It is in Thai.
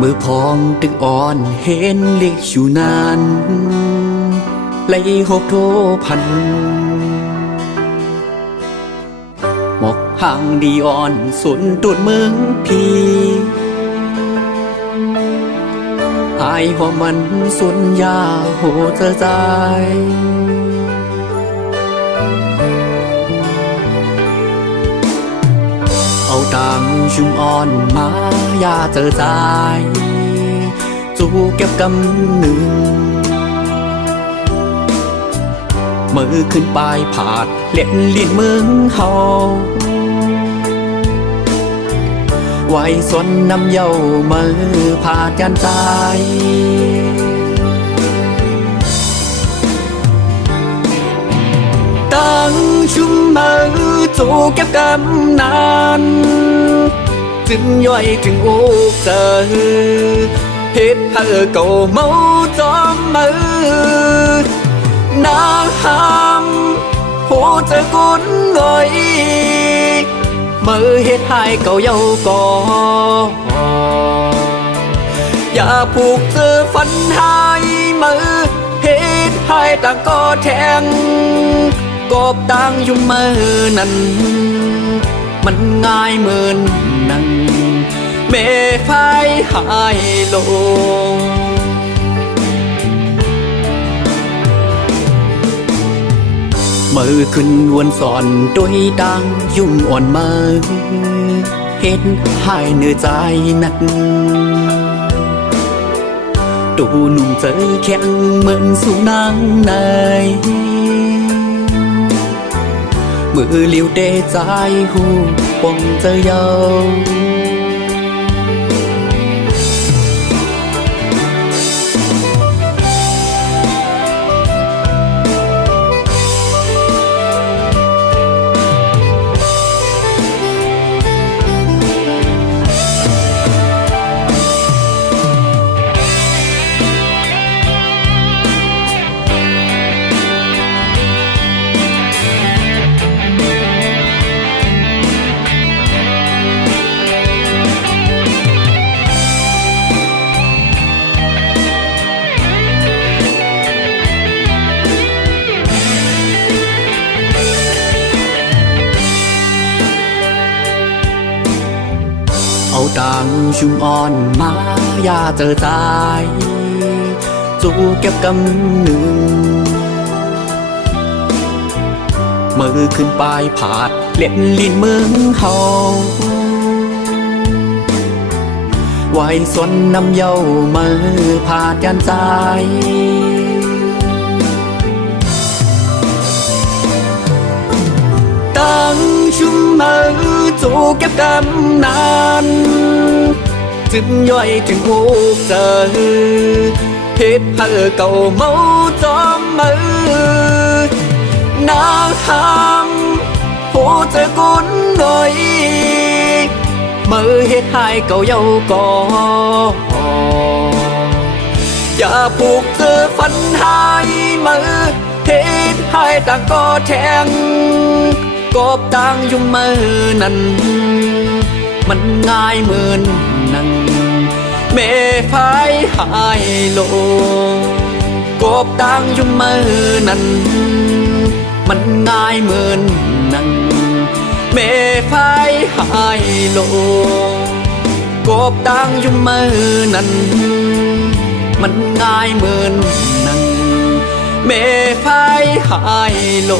มือพองตึกอ่อนเห็นเล็กอยู่นานไหลหกโทพันหมอกห่างดีอ่อนสุนตุดเมืองพีหายหัวมันสุนยาโหเจอใจเอาตังชุมอ่อนมาอย่าเจอใจจูเก็บกำหนึ่งมือขึ้นปลายผาดเล็ดลิ้นเมืองเฮาไว้สนน้ำเย้ามือผาดยันใจตั้งชุมมือจูเก็บกำนานจึงย่อยถึงอุกเจอเฮ็ดให้เก่าเมาจอมมือนางหามหัวใจกุนลอยมือเฮ็ดให้เก่าเย้าก่ออย่าผูกเจอฝันให้มือเฮ็ดให้ต่างก็แทงกบต่างยุ่มมือนั้นมันง่ายเหมือนนั่งเมไฟหายลงมือขึ้นวนสอนด้วยดังยุ่งอ่อนมือเห็นหายเหนื่อยใจนักตูหนุ่มเจอแข็งเหมือนสุนัขในมือเลี้ยวเดใจหูปองเจอเยาเอาตังชุมอ่อนมาอย่าเจอใจจูเก็บกำหนึ่งมือขึ้นปลายผาดเล็ดลิ้นเมืองเฮาไว้สนน้ำเย้ามือผาดยันใจตั้งชุมมือจูเก็บกำนานจึงย่อยถึงอุกเจอเฮ็ดให้เก่าเมาจอมมือนางหามหัวใจกุนลอยมือเฮ็ดให้เก่าเย้าก่ออย่าผูกเจอฝันให้มือเฮ็ดให้ต่างก็แทงกบต่างยุ่มมือนั้นมันง่ายเหมือนนั่งเมไฟหายโลกบต่างยุ่มมือนั้นมันง่ายเหมือนนั่งเมไฟหายโลกบต่างยุ่มมือนั้นมันง่ายเหมือนนั่งเมไฟหายโล